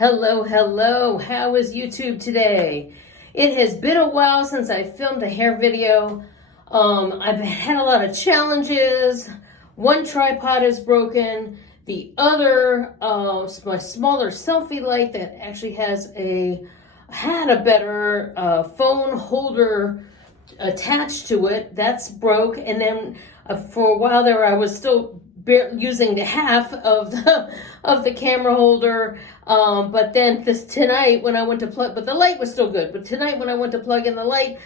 Hello, hello. How is YouTube today? It has been a while since I filmed a hair video. I've had a lot of challenges. One tripod is broken. The other, my smaller selfie light that actually had a better phone holder attached to it, that's broke. And then for a while there, I was still using the half of the camera holder, but then tonight when I went to plug, but the light was still good. But tonight when I went to plug in the light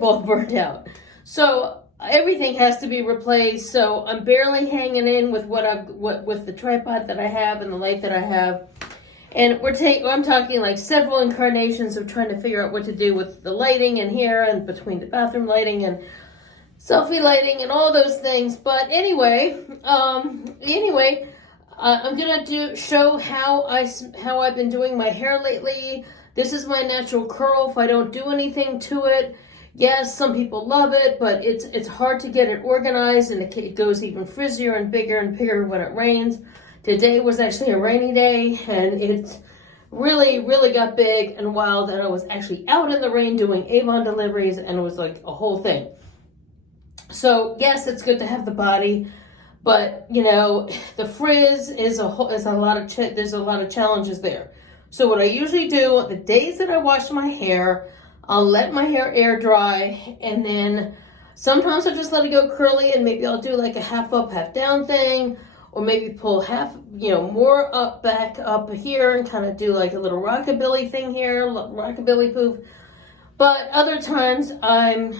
bulb burned out. So everything has to be replaced. So I'm barely hanging in with with the tripod that I have and the light that I have. And I'm talking like several incarnations of trying to figure out what to do with the lighting in here and between the bathroom lighting and selfie lighting and all those things. But anyway, I'm gonna show how I've been doing my hair lately. This is my natural curl. If I don't do anything to it, yes, some people love it, but it's hard to get it organized, and it goes even frizzier and bigger when it rains. Today was actually a rainy day, and it really got big and wild, and I was actually out in the rain doing Avon deliveries, and it was like a whole thing. So yes, it's good to have the body, but you know, the frizz there's a lot of challenges there. So what I usually do, the days that I wash my hair, I'll let my hair air dry, and then sometimes I'll just let it go curly, and maybe I'll do like a half up, half down thing, or maybe pull half, more back up here and kind of do like a little rockabilly thing here, rockabilly poof. But other times I'm,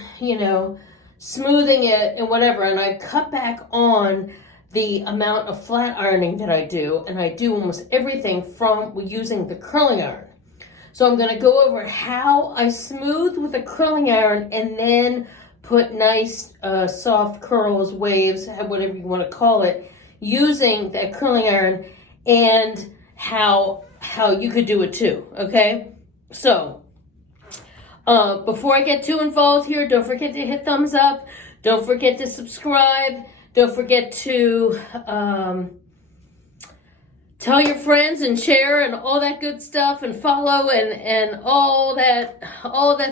smoothing it and whatever, and I cut back on the amount of flat ironing that I do, and I do almost everything from using the curling iron. So I'm going to go over how I smooth with a curling iron and then put nice soft curls, waves, whatever you want to call it, using that curling iron, and how you could do it too, okay? So before I get too involved here, don't forget to hit thumbs up. Don't forget to subscribe. Don't forget to tell your friends and share and all that good stuff, and follow and all that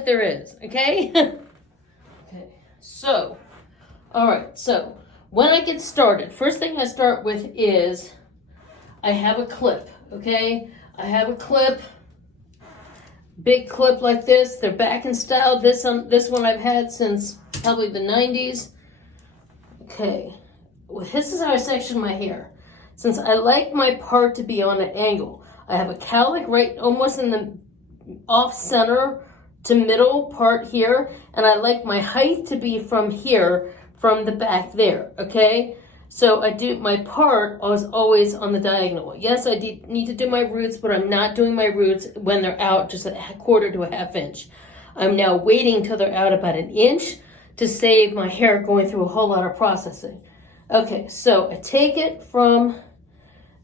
there is, okay? Okay, so, all right, so when I get started, first thing I start with is I have a clip, okay? I have a clip. Big clip like this. They're back in style. This one I've had since probably the 90s. Okay, well, this is how I section my hair. Since I like my part to be on an angle, I have a cowlick right almost in the off center to middle part here, and I like my height to be from here, from the back there, okay? So I do my part is always on the diagonal. Yes, I need to do my roots, but I'm not doing my roots when they're out just a quarter to a half inch. I'm now waiting till they're out about an inch to save my hair going through a whole lot of processing. Okay, so I take it from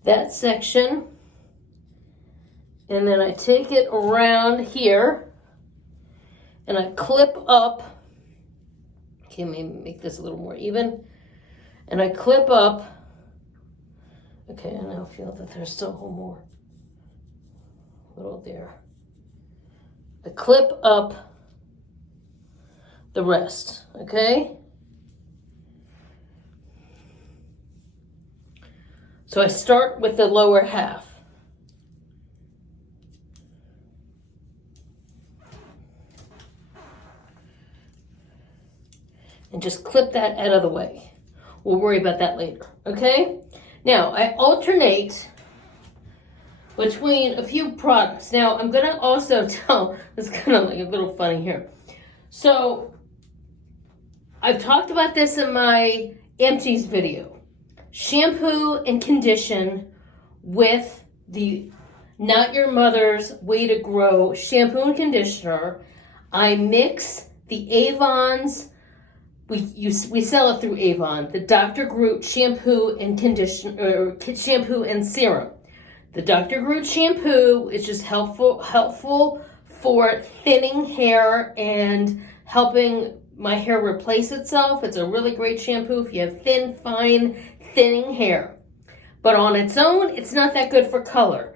that section, and then I take it around here, and I clip up. Okay, maybe make this a little more even. And I clip up. Okay, I now feel that there's still a little there. I clip up the rest, okay? So I start with the lower half. And just clip that out of the way. We'll worry about that later, okay? Now, I alternate between a few products. Now, I'm going to also it's kind of like a little funny here. So, I've talked about this in my empties video. Shampoo and condition with the Not Your Mother's Way to Grow shampoo and conditioner. I mix the Avon's, we sell it through Avon, the Dr. Groot shampoo and shampoo and serum. The Dr. Groot shampoo is just helpful for thinning hair and helping my hair replace itself. It's a really great shampoo if you have thinning hair. But on its own, it's not that good for color.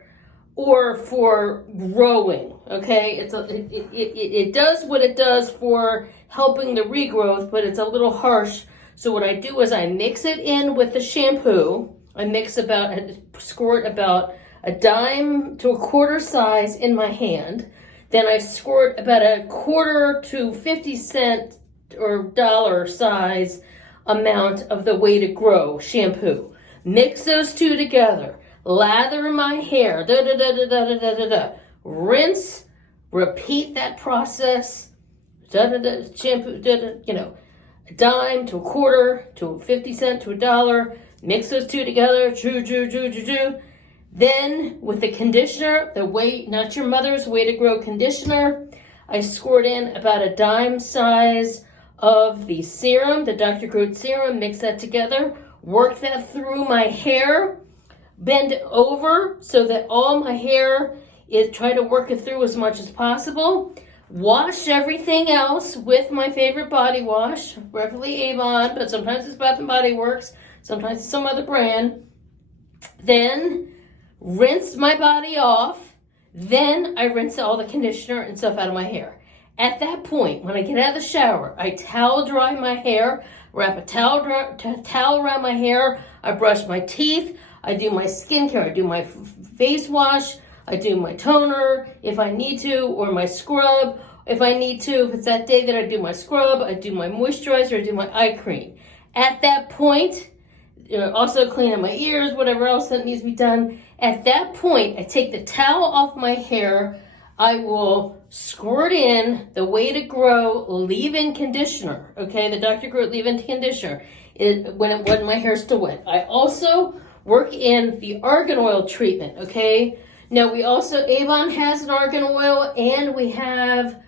or for growing, okay? It does what it does for helping the regrowth, but it's a little harsh. So what I do is I mix it in with the shampoo. I squirt about a dime to a quarter size in my hand. Then I squirt about a quarter to 50 cent or dollar size amount of the Way to Grow shampoo. Mix those two together. Lather my hair. Rinse. Repeat that process. Shampoo. A dime to a quarter to 50 cent to a dollar. Mix those two together. Then with the conditioner, not your mother's Way to Grow conditioner, I squirt in about a dime size of the serum, the Dr. Groot serum. Mix that together. Work that through my hair. Bend it over so that all my hair is, try to work it through as much as possible. Wash everything else with my favorite body wash, preferably Avon, but sometimes it's Bath & Body Works, sometimes it's some other brand. Then rinse my body off. Then I rinse all the conditioner and stuff out of my hair. At that point, when I get out of the shower, I towel dry my hair, wrap a towel around my hair, I brush my teeth, I do my skincare, I do my face wash, I do my toner if I need to, or my scrub if I need to. If it's that day that I do my scrub, I do my moisturizer, I do my eye cream. At that point, also clean up my ears, whatever else that needs to be done. At that point, I take the towel off my hair. I will squirt in the Way to Grow leave-in conditioner, okay? The Dr. Groot leave-in conditioner when my hair's still wet. I also work in the argan oil treatment, okay? Now, Avon has an argan oil, and we have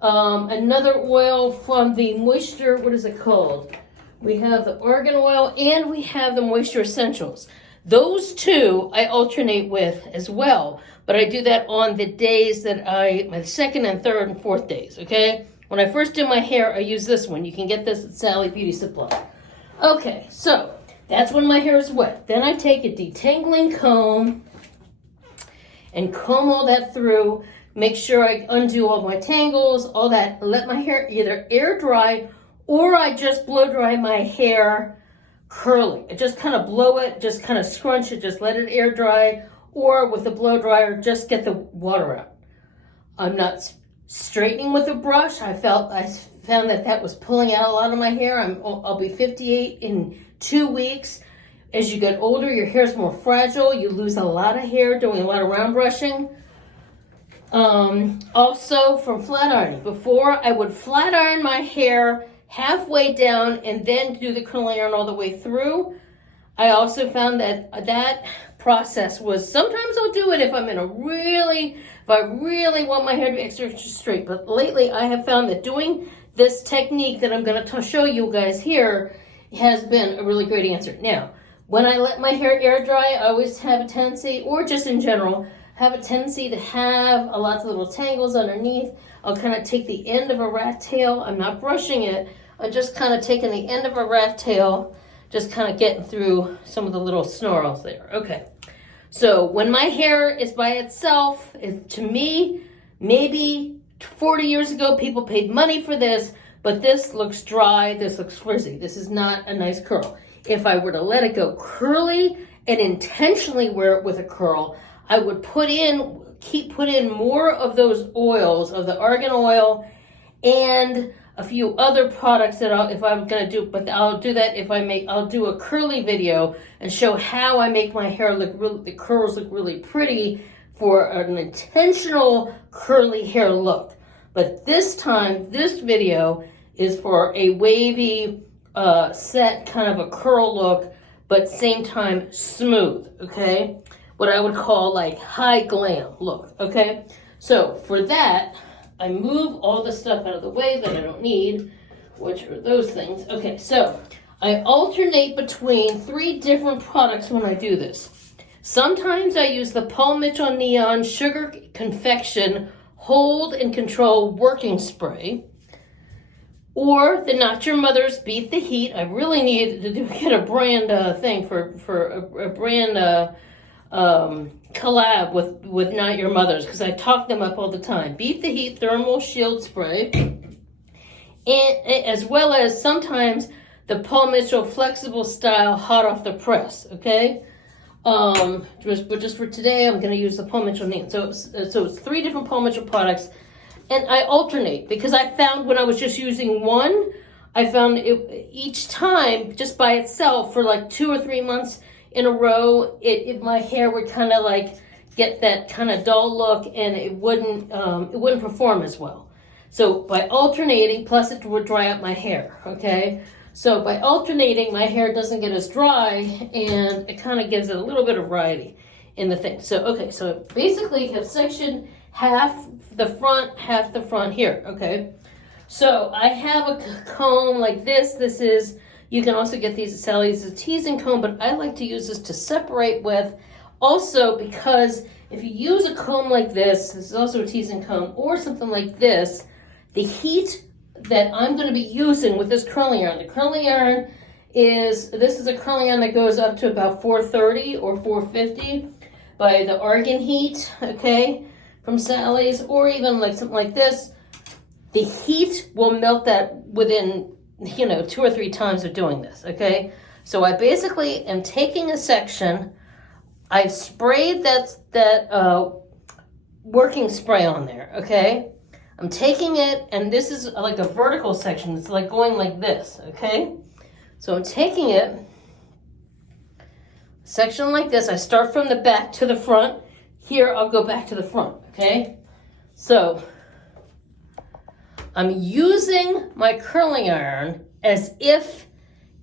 another oil from the moisture, what is it called? We have the argan oil, and we have the Moisture Essentials. Those two I alternate with as well, but I do that on the days that my second and third and fourth days, okay? When I first do my hair, I use this one. You can get this at Sally Beauty Supply. Okay, so that's when my hair is wet. Then I take a detangling comb and comb all that through. Make sure I undo all my tangles, all that. Let my hair either air dry or I just blow dry my hair curly. I just kind of blow it, just kind of scrunch it, just let it air dry, or with the blow dryer, just get the water out. I'm not straightening with a brush. I found that was pulling out a lot of my hair. I'll be 58 in 2 weeks. As you get older, your hair's more fragile. You lose a lot of hair doing a lot of round brushing. Also from flat ironing. Before, I would flat iron my hair halfway down and then do the curling iron all the way through. I also found that process was, sometimes I'll do it if I really want my hair to be extra straight. But lately I have found that doing this technique that I'm going to show you guys here has been a really great answer. Now, when I let my hair air dry, I always have a tendency, or just in general, have a tendency to have a lot of little tangles underneath. I'll kind of take the end of a rat tail. I'm not brushing it. I'm just kind of taking the end of a rat tail, just kind of getting through some of the little snarls there. Okay. So when my hair is by itself, to me, maybe 40 years ago, people paid money for this, but this looks dry. This looks frizzy. This is not a nice curl. If I were to let it go curly and intentionally wear it with a curl, I would put in more of those oils, of the argan oil and a few other products that I'll do that if I'll do a curly video and show how I make my hair the curls look really pretty for an intentional curly hair look. But this time, this video is for a wavy set kind of a curl look, but same time smooth, okay? What I would call like high glam look, okay? So for that, I move all the stuff out of the way that I don't need, which are those things. Okay, so I alternate between 3 different products when I do this. Sometimes I use the Paul Mitchell Neon Sugar Confection Hold and Control Working Spray, or the Not Your Mother's Beat the Heat. I really need to get a brand thing for a brand collab with Not Your Mother's, because I talk them up all the time. Beat the Heat Thermal Shield Spray, and as well as sometimes the Paul Mitchell Flexible Style Hot Off the Press, okay? But just for today, I'm going to use the Paul Mitchell Neat. So it's 3 different Paul Mitchell products, and I alternate, because I found when I was just using one, I found it each time just by itself for like 2 or 3 months in a row, my hair would kind of like get that kind of dull look, and it wouldn't perform as well. So by alternating, plus it would dry up my hair, okay? So by alternating, my hair doesn't get as dry, and it kind of gives it a little bit of variety in the thing. So, okay, so basically you have section half the front here, okay? So I have a comb like this. This is, you can also get these at Sally's, a teasing comb, but I like to use this to separate with. Also, because if you use a comb like this is also a teasing comb, or something like this, the heat that I'm going to be using with this curling iron, the curling iron this is a curling iron that goes up to about 430 or 450 by the Argan Heat, okay, from Sally's, or even like something like this. The heat will melt that within, 2 or 3 times of doing this, okay? So I basically am taking a section, I've sprayed that working spray on there, okay? I'm taking it, and this is like a vertical section. It's like going like this, okay? So I'm taking it, section like this. I start from the back to the front. Here, I'll go back to the front, okay? So I'm using my curling iron as if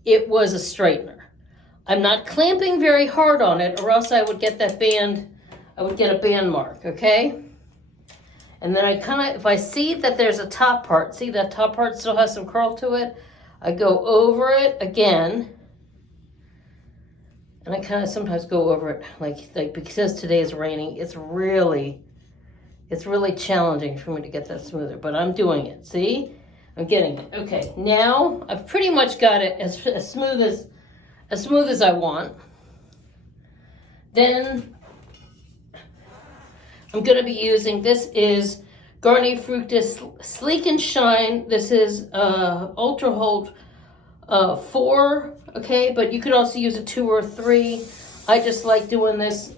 it was a straightener. I'm not clamping very hard on it, or else I would get that band, I would get a band mark, okay? And then I kind of, if I see that there's a top part, see that top part still has some curl to it, I go over it again. And I kind of sometimes go over it, like because today is raining, it's really challenging for me to get that smoother, but I'm doing it, see? I'm getting it. Okay, now I've pretty much got it as smooth as I want. Then I'm going to be using, this is Garnier Fructis Sleek and Shine. This is Ultra Hold 4, okay? But you could also use a 2 or 3. I just like doing this,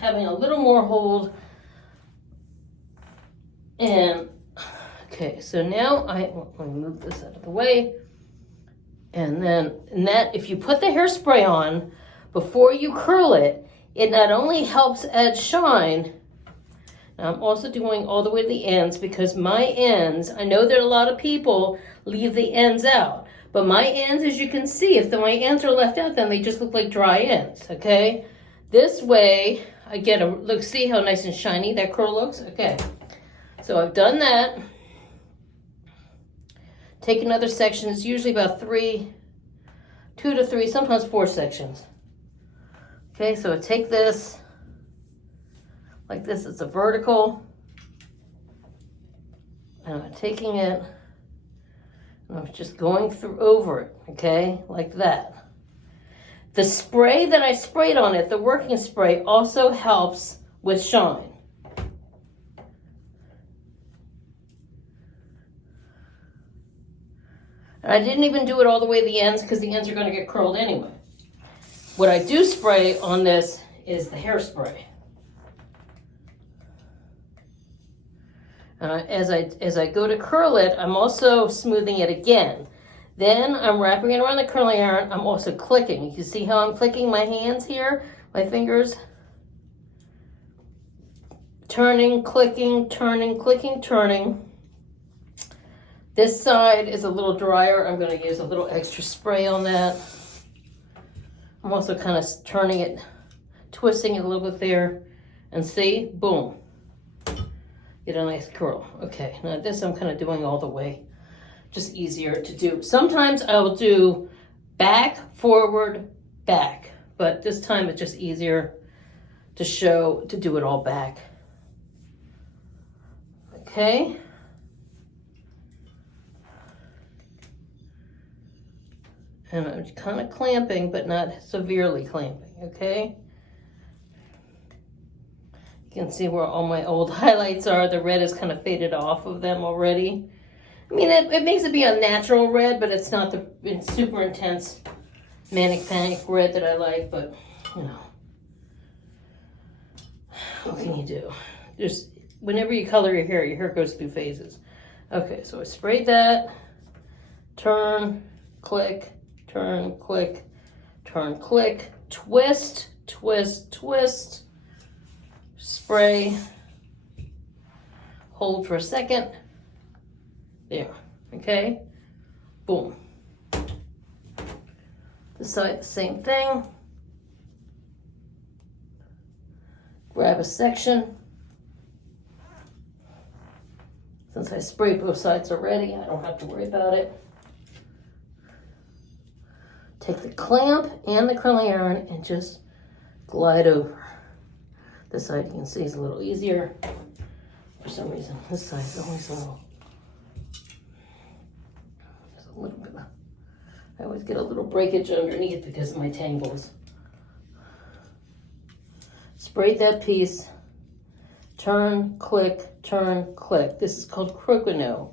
having a little more hold. And, okay, so now let me move this out of the way. And then, if you put the hairspray on before you curl it, it not only helps add shine. I'm also doing all the way to the ends, because my ends, I know that a lot of people leave the ends out, but my ends, as you can see, if my ends are left out, then they just look like dry ends, okay? This way, I get a, look, see how nice and shiny that curl looks? Okay, so I've done that. Take another section, it's usually about 2 to 3, sometimes 4 sections. Okay, so I take this, like this, it's a vertical, and I'm taking it, and I'm just going through over it, okay, like that. The spray that I sprayed on it, the working spray, also helps with shine. And I didn't even do it all the way to the ends, because the ends are going to get curled anyway. What I do spray on this is the hairspray. As I go to curl it, I'm also smoothing it again. Then I'm wrapping it around the curling iron. I'm also clicking. You can see how I'm clicking my hands here, my fingers. Turning, clicking, turning, clicking, turning. This side is a little drier. I'm going to use a little extra spray on that. I'm also kind of turning it, twisting it a little bit there. And see, boom. Get a nice curl. Okay, now this I'm kind of doing all the way. Just easier to do. Sometimes I will do back, forward, back. But this time it's just easier to do it all back. Okay. And I'm kind of clamping, but not severely clamping, okay? You can see where all my old highlights are. The red is kind of faded off of them already. I mean, it makes it be a natural red, but it's not the super intense manic panic red that I like, but, you know. What can you do? Just, whenever you color your hair goes through phases. Okay, so I sprayed that. Turn, click, turn, click, turn, click, twist, twist, twist. Spray, hold for a second, there, okay, boom. This side, the same thing. Grab a section. Since I sprayed both sides already, I don't have to worry about it. Take the clamp and the curling iron and just glide over. This side you can see is a little easier. For some reason, this side is always a little, there's a little bit of, I always get a little breakage underneath because of my tangles. Spray that piece, turn, click, turn, click. This is called crokinole.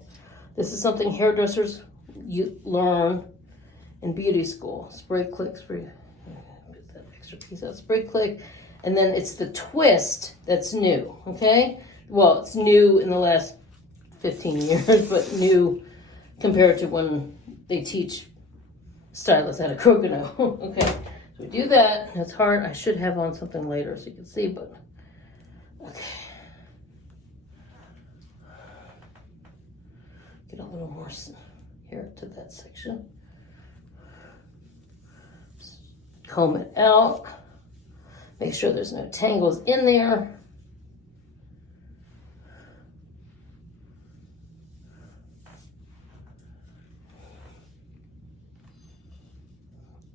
This is something hairdressers you learn in beauty school. Spray, click, spray, put that extra piece out, spray, click. And then it's the twist that's new, okay? Well, it's new in the last 15 years, but new compared to when they teach stylists how to crokinole. Okay, so we do that. That's hard. I should have on something later so you can see, but okay. Get a little more hair to that section. Just comb it out. Make sure there's no tangles in there.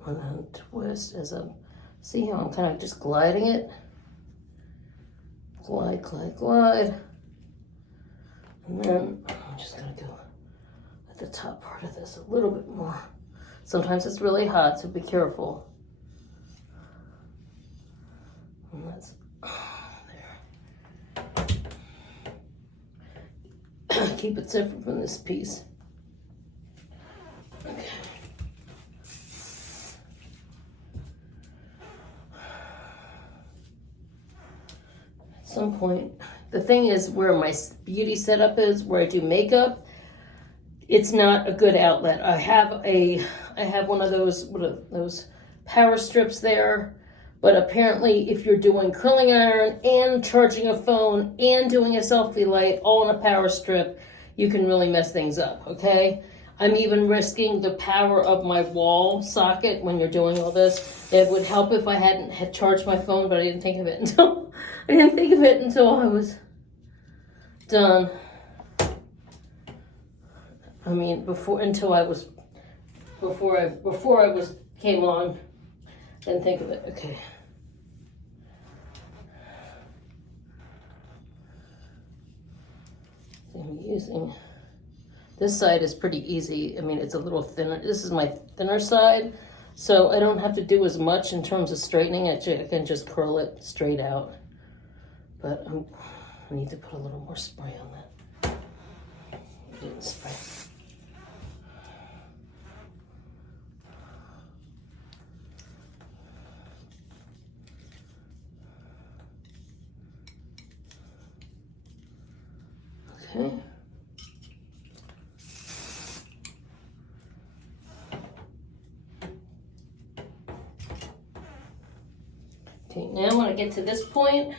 And then twist as I'm, see how I'm kind of just gliding it? Glide, glide, glide. And then I'm just gonna go at the top part of this a little bit more. Sometimes it's really hot, so be careful. And that's there. Keep it separate from this piece. Okay. At some point, the thing is where my beauty setup is, where I do makeup, it's not a good outlet. I have one of those, what are those power strips there. But apparently, if you're doing curling iron and charging a phone and doing a selfie light all on a power strip, you can really mess things up, okay? I'm even risking the power of my wall socket when you're doing all this. It would help if I had charged my phone, but I didn't think of it until I was done. I mean, before I came on, didn't think of it. Okay. I'm using, this side is pretty easy. I mean, it's a little thinner. This is my thinner side, so I don't have to do as much in terms of straightening it. I can just curl it straight out. But I need to put a little more spray on that. Didn't spray. Okay. Okay, now when I get to this point,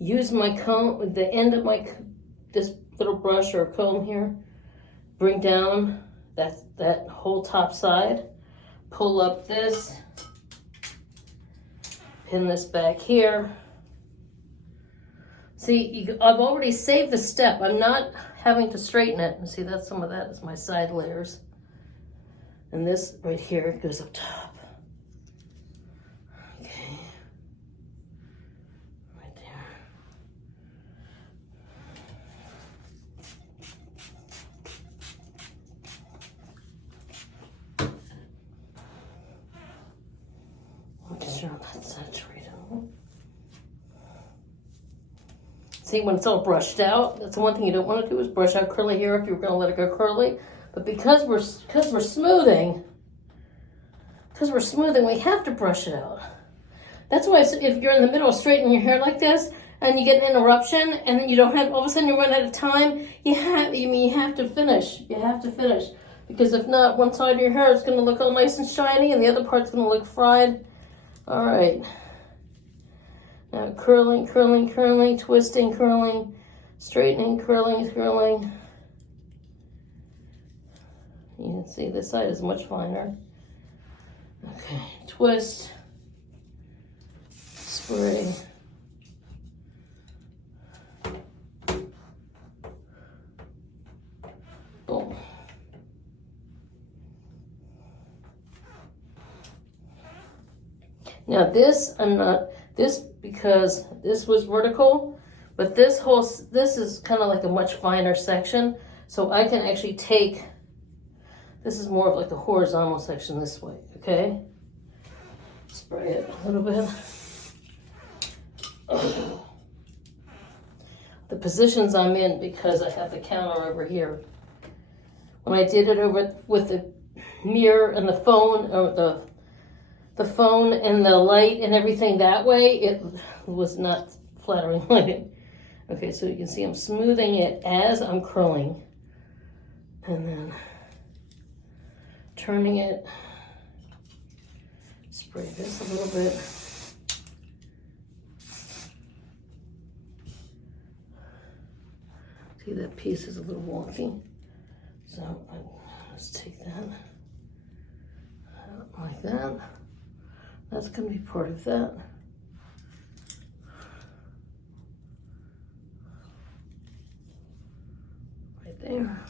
use my comb with the end of this little brush or comb here, bring down that whole top side, pull up this, pin this back here. See, I've already saved the step. I'm not having to straighten it. And see, some of that is my side layers. And this right here goes up top. Okay. Right there. Make sure that's saturated. See, when it's all brushed out, that's the one thing you don't want to do is brush out curly hair if you're going to let it go curly. But because we're smoothing, we have to brush it out. That's why if you're in the middle of straightening your hair like this and you get an interruption and you don't have, all of a sudden you run out of time, you have to finish. You have to finish. Because if not, one side of your hair is going to look all nice and shiny and the other part's going to look fried. All right. Now curling, curling, curling, twisting, curling, straightening, curling, curling. You can see this side is much finer. Okay, twist, spray. Boom. Now this, because this was vertical, but this is kind of like a much finer section. So I can actually take, this is more of like a horizontal section this way, okay? Spray it a little bit. The positions I'm in because I have the counter over here. When I did it over with the mirror and the phone, or the phone and the light and everything that way, it was not flattering lighting. Okay, so you can see I'm smoothing it as I'm curling. And then turning it, spray this a little bit. See, that piece is a little wonky. So let's take that like that. That's going to be part of that. Right there.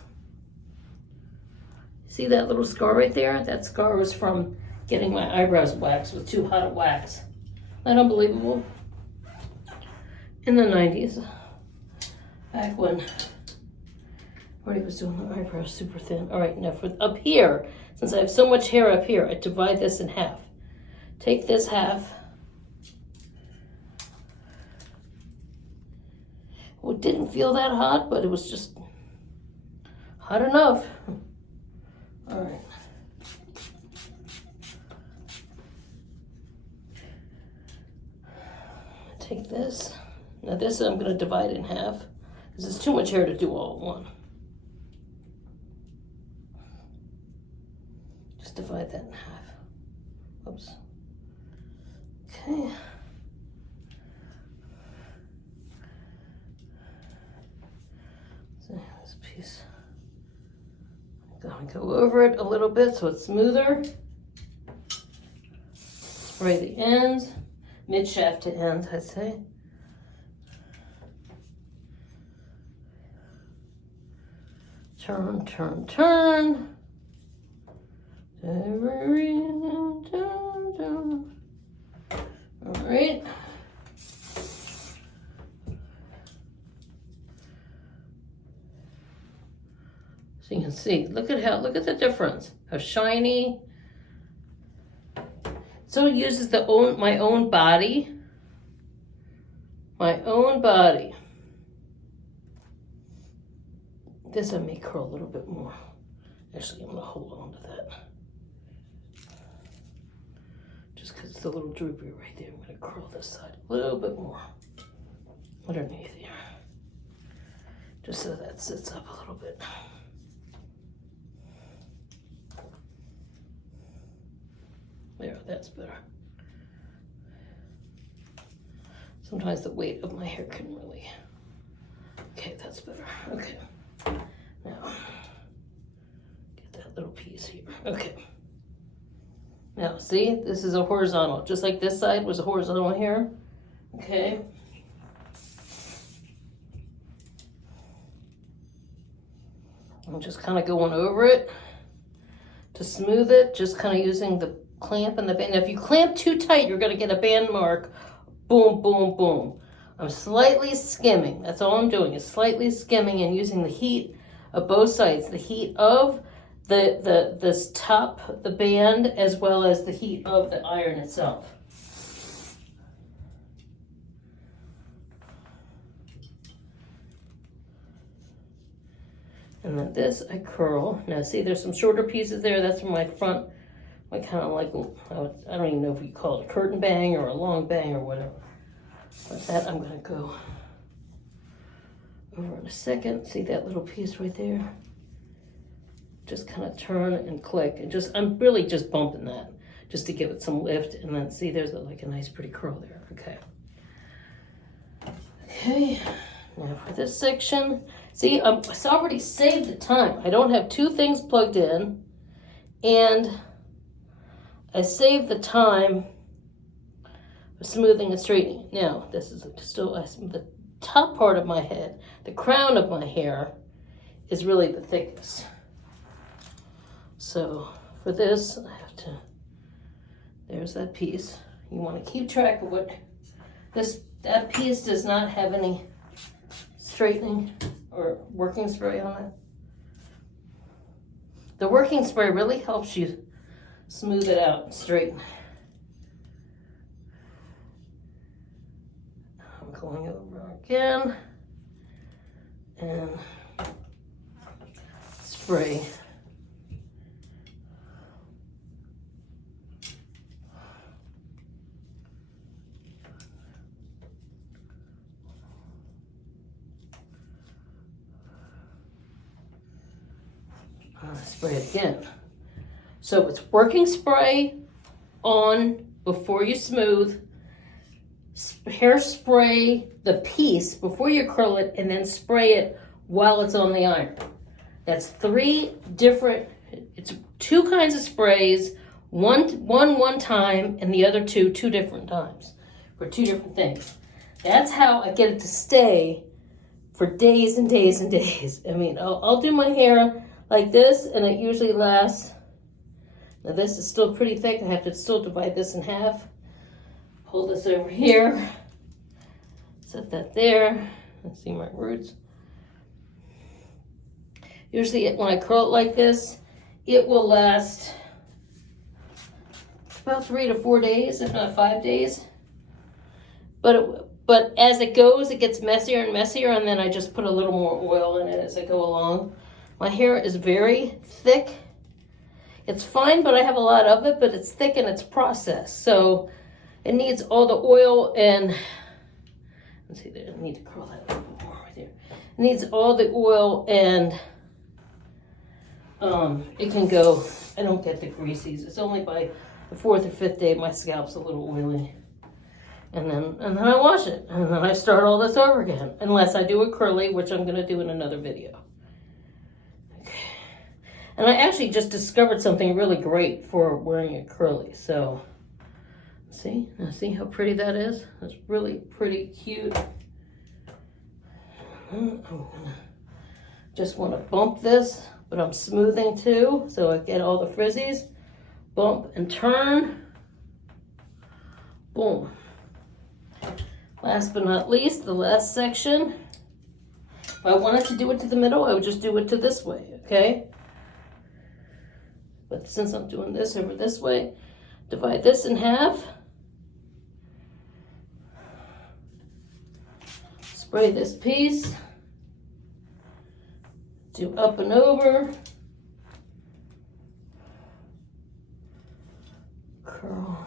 See that little scar right there? That scar was from getting my eyebrows waxed with too hot a wax. Isn't that unbelievable? In the 90s, back when Marty was doing the eyebrows super thin. All right, now for up here, since I have so much hair up here, I divide this in half. Take this half. Well, it didn't feel that hot, but it was just hot enough. All right. Take this. Now this I'm going to divide in half because it's too much hair to do all at one. Just divide that in half. Oops. Okay. So this piece, I'm going to go over it a little bit so it's smoother. Spray the ends, mid shaft to ends, I'd say. Turn, turn, turn. All right. So you can see, look at the difference. How shiny. So it uses my own body. My own body. This I may curl a little bit more. Actually, I'm gonna hold on to that. Just because it's a little droopy right there, I'm going to curl this side a little bit more underneath here. Just so that sits up a little bit. There, that's better. Sometimes the weight of my hair can really... Okay, that's better. Okay. Now, get that little piece here. Okay. Now, see, this is a horizontal, just like this side was a horizontal here. Okay. I'm just kind of going over it to smooth it, just kind of using the clamp and the band. Now, if you clamp too tight, you're going to get a band mark. Boom, boom, boom. I'm slightly skimming. That's all I'm doing is slightly skimming and using the heat of both sides. The heat of this top, the band, as well as the heat of the iron itself. And then this I curl. Now see, there's some shorter pieces there. That's from my front, my kind of like, I don't even know if you call it a curtain bang or a long bang or whatever. But that I'm gonna go over in a second. See that little piece right there? Just kind of turn and click, and I'm really just bumping that just to give it some lift. And then see, there's like a nice pretty curl there. Okay. Okay, now for this section, see, it's already saved the time. I don't have two things plugged in, and I saved the time of smoothing and straightening. Now, this is still the top part of my head, the crown of my hair is really the thickest. So for this, I have to, there's that piece. You want to keep track of what that piece does not have any straightening or working spray on it. The working spray really helps you smooth it out and straighten. I'm going over again and spray. Spray it again. So it's working spray on before you smooth, hairspray the piece before you curl it, and then spray it while it's on the iron. That's it's two kinds of sprays, one time, and the other two different times for two different things. That's how I get it to stay for days and days and days. I mean, I'll do my hair like this, and it usually lasts. Now this is still pretty thick. I have to still divide this in half. Pull this over here. Set that there. Let's see my roots. Usually when I curl it like this, it will last about 3 to 4 days, if not 5 days. But as it goes, it gets messier and messier, and then I just put a little more oil in it as I go along. My hair is very thick. It's fine, but I have a lot of it, but it's thick and it's processed. So it needs all the oil and, let's see, I need to curl that a little bit more right there. It needs all the oil and it can go, I don't get the greasies. It's only by the 4th or 5th day my scalp's a little oily. And then I wash it, and then I start all this over again, unless I do a curly, which I'm gonna do in another video. And I actually just discovered something really great for wearing it curly. So, see? Now see how pretty that is? That's really pretty cute. Just want to bump this, but I'm smoothing too, so I get all the frizzies. Bump and turn. Boom. Last but not least, the last section. If I wanted to do it to the middle, I would just do it to this way, okay? But since I'm doing this over this way, divide this in half. Spray this piece. Do up and over. Curl.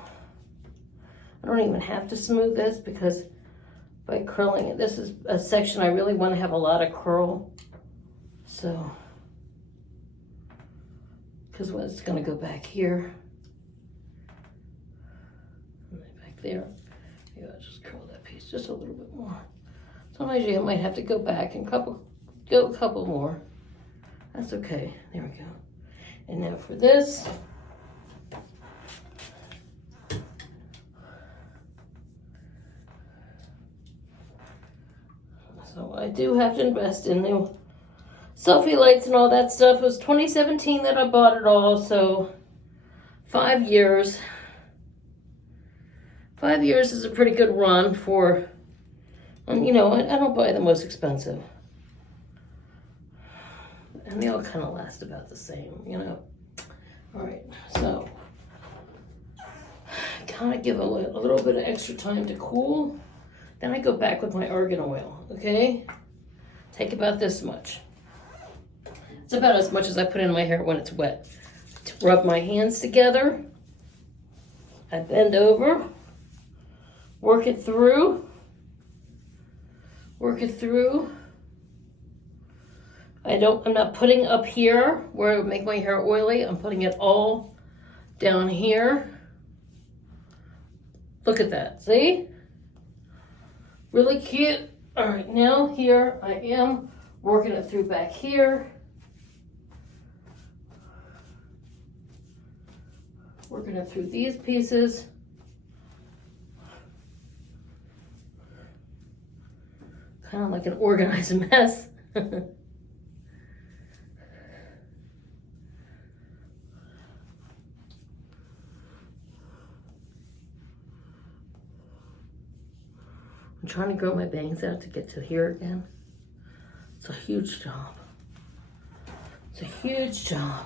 I don't even have to smooth this because by curling it, this is a section I really want to have a lot of curl. So, because it's going to go back here, and then back there. Maybe I'll just curl that piece just a little bit more. Sometimes you might have to go back and go a couple more. That's okay. There we go. And now for this. So I do have to invest in new selfie lights and all that stuff. It was 2017 that I bought it all, so 5 years. 5 years is a pretty good run for, and you know, I don't buy the most expensive. And they all kind of last about the same, you know. All right, so kind of give a little bit of extra time to cool. Then I go back with my argan oil, okay? Take about this much. It's about as much as I put in my hair when it's wet. To rub my hands together, I bend over, work it through, work it through. I'm not putting up here where it would make my hair oily. I'm putting it all down here. Look at that, see? Really cute. All right, now here I am working it through back here. Working it through these pieces. Kind of like an organized mess. I'm trying to grow my bangs out to get to here again. It's a huge job. It's a huge job.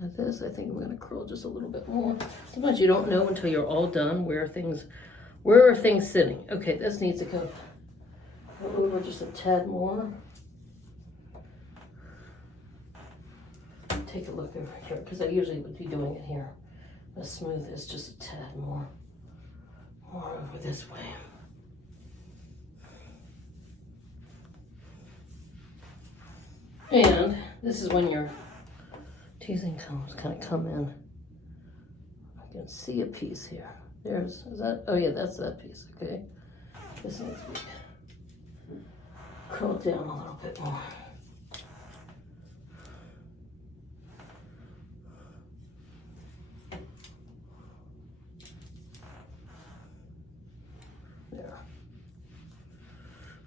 Now this, I think I'm going to curl just a little bit more. Sometimes you don't know until you're all done where are things sitting. Okay, this needs to go over just a tad more. Take a look over here, because I usually would be doing it here. Let's smooth this just a tad more over this way. And this is when your teasing combs kind of come in. I can see a piece here. Is that, oh yeah, that's that piece, okay. This needs to be curled down a little bit more. There.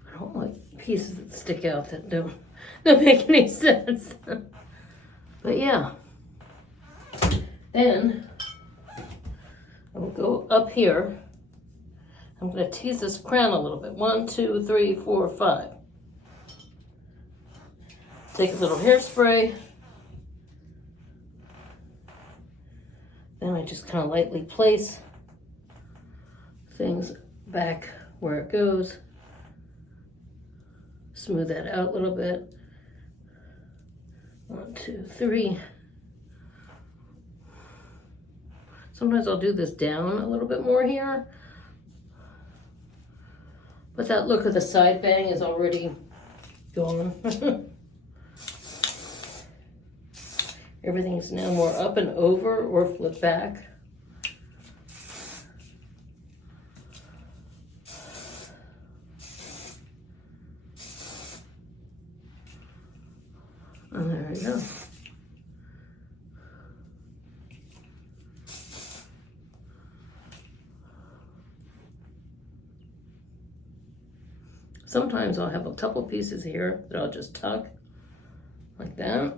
I don't like pieces that stick out that don't make any sense. But yeah. Then I will go up here. I'm going to tease this crown a little bit. 1, 2, 3, 4, 5. Take a little hairspray. Then I just kind of lightly place things back where it goes. Smooth that out a little bit. 1, 2, 3. Sometimes I'll do this down a little bit more here. But that look of the side bang is already gone. Everything's now more up and over or flip back. And there we go. Sometimes I'll have a couple pieces here that I'll just tuck like that.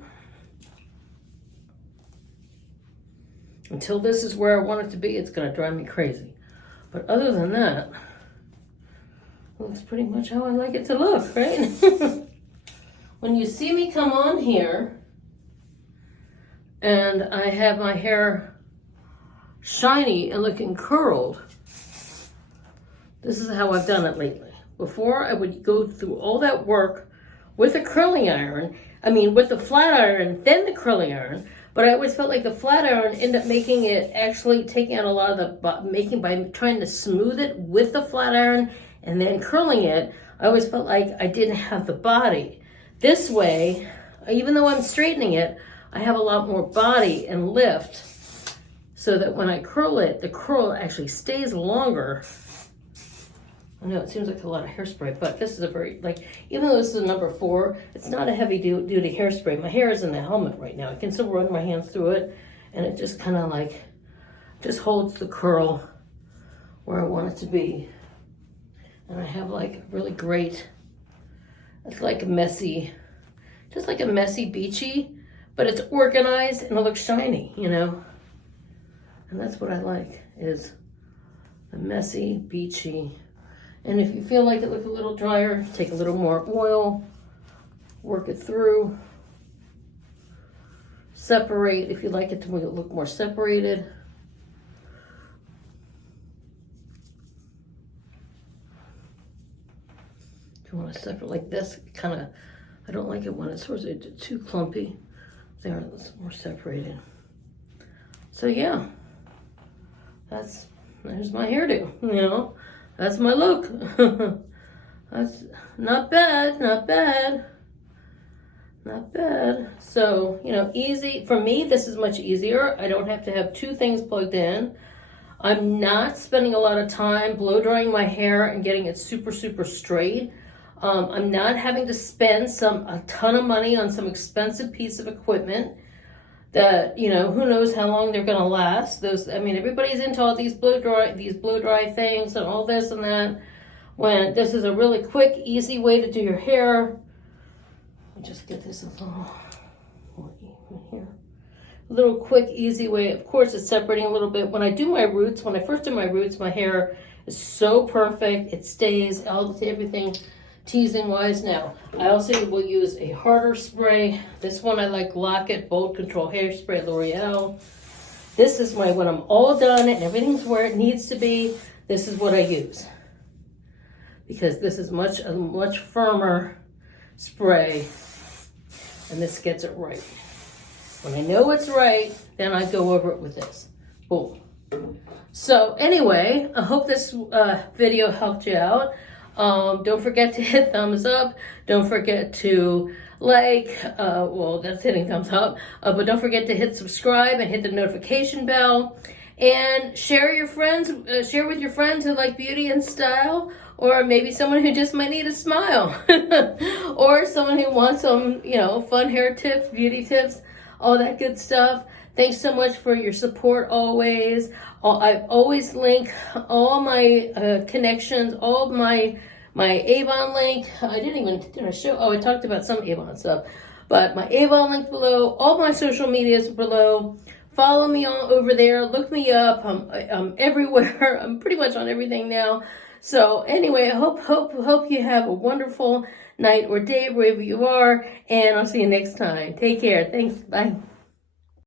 Until this is where I want it to be, it's going to drive me crazy. But other than that, it looks pretty much how I like it to look, right? When you see me come on here and I have my hair shiny and looking curled, this is how I've done it lately. Before, I would go through all that work with a curling iron, with the flat iron, then the curling iron, but I always felt like the flat iron ended up making it, actually taking out a lot of the, by trying to smooth it with the flat iron and then curling it, I always felt like I didn't have the body. This way, even though I'm straightening it, I have a lot more body and lift so that when I curl it, the curl actually stays longer. I know it seems like a lot of hairspray, but this is a very, even though this is a number 4, it's not a heavy duty hairspray. My hair is in the helmet right now. I can still run my hands through it, and it just kind of just holds the curl where I want it to be. And I have really great, it's like a messy, just like a messy beachy, but it's organized and it looks shiny, And that's what I like, is the messy, beachy. And if you feel like it looks a little drier, take a little more oil, work it through, separate if you like it to look more separated. If you want to separate like this, kind of I don't like it when it's sort of too clumpy. There, it's more separated. So yeah, there's my hairdo, you know. That's my look. That's not bad, not bad. Not bad. So, you know, easy. For me, this is much easier. I don't have to have two things plugged in. I'm not spending a lot of time blow drying my hair and getting it super, super straight. I'm not having to spend a ton of money on some expensive piece of equipment that, you know, who knows how long they're going to last. I mean, everybody's into all these blow dry things and all this and that, when this is a really quick, easy way to do your hair. Let me just get this a little more even here. A little quick, easy way. Of course, it's separating a little bit. When I first do my roots, my hair is so perfect. It stays, everything teasing wise. Now, I also will use a harder spray. This one I like Lock-It Bold Control Hairspray L'Oreal. This is when I'm all done and everything's where it needs to be, this is what I use. Because this is a much firmer spray, and this gets it right. When I know it's right, then I go over it with this. Boom. So anyway, I hope this video helped you out. Don't forget to hit thumbs up. Don't forget to like, well, that's hitting thumbs up, but don't forget to hit subscribe and hit the notification bell. And share with your friends who like beauty and style, or maybe someone who just might need a smile, or someone who wants some, you know, fun hair tips, beauty tips, all that good stuff. Thanks so much for your support always. I always link all my connections, all my Avon link. Did I show? Oh, I talked about some Avon stuff, but my Avon link below, all my social medias below. Follow me all over there. Look me up. I'm everywhere. I'm pretty much on everything now. So anyway, I hope you have a wonderful night or day wherever you are, and I'll see you next time. Take care. Thanks. Bye.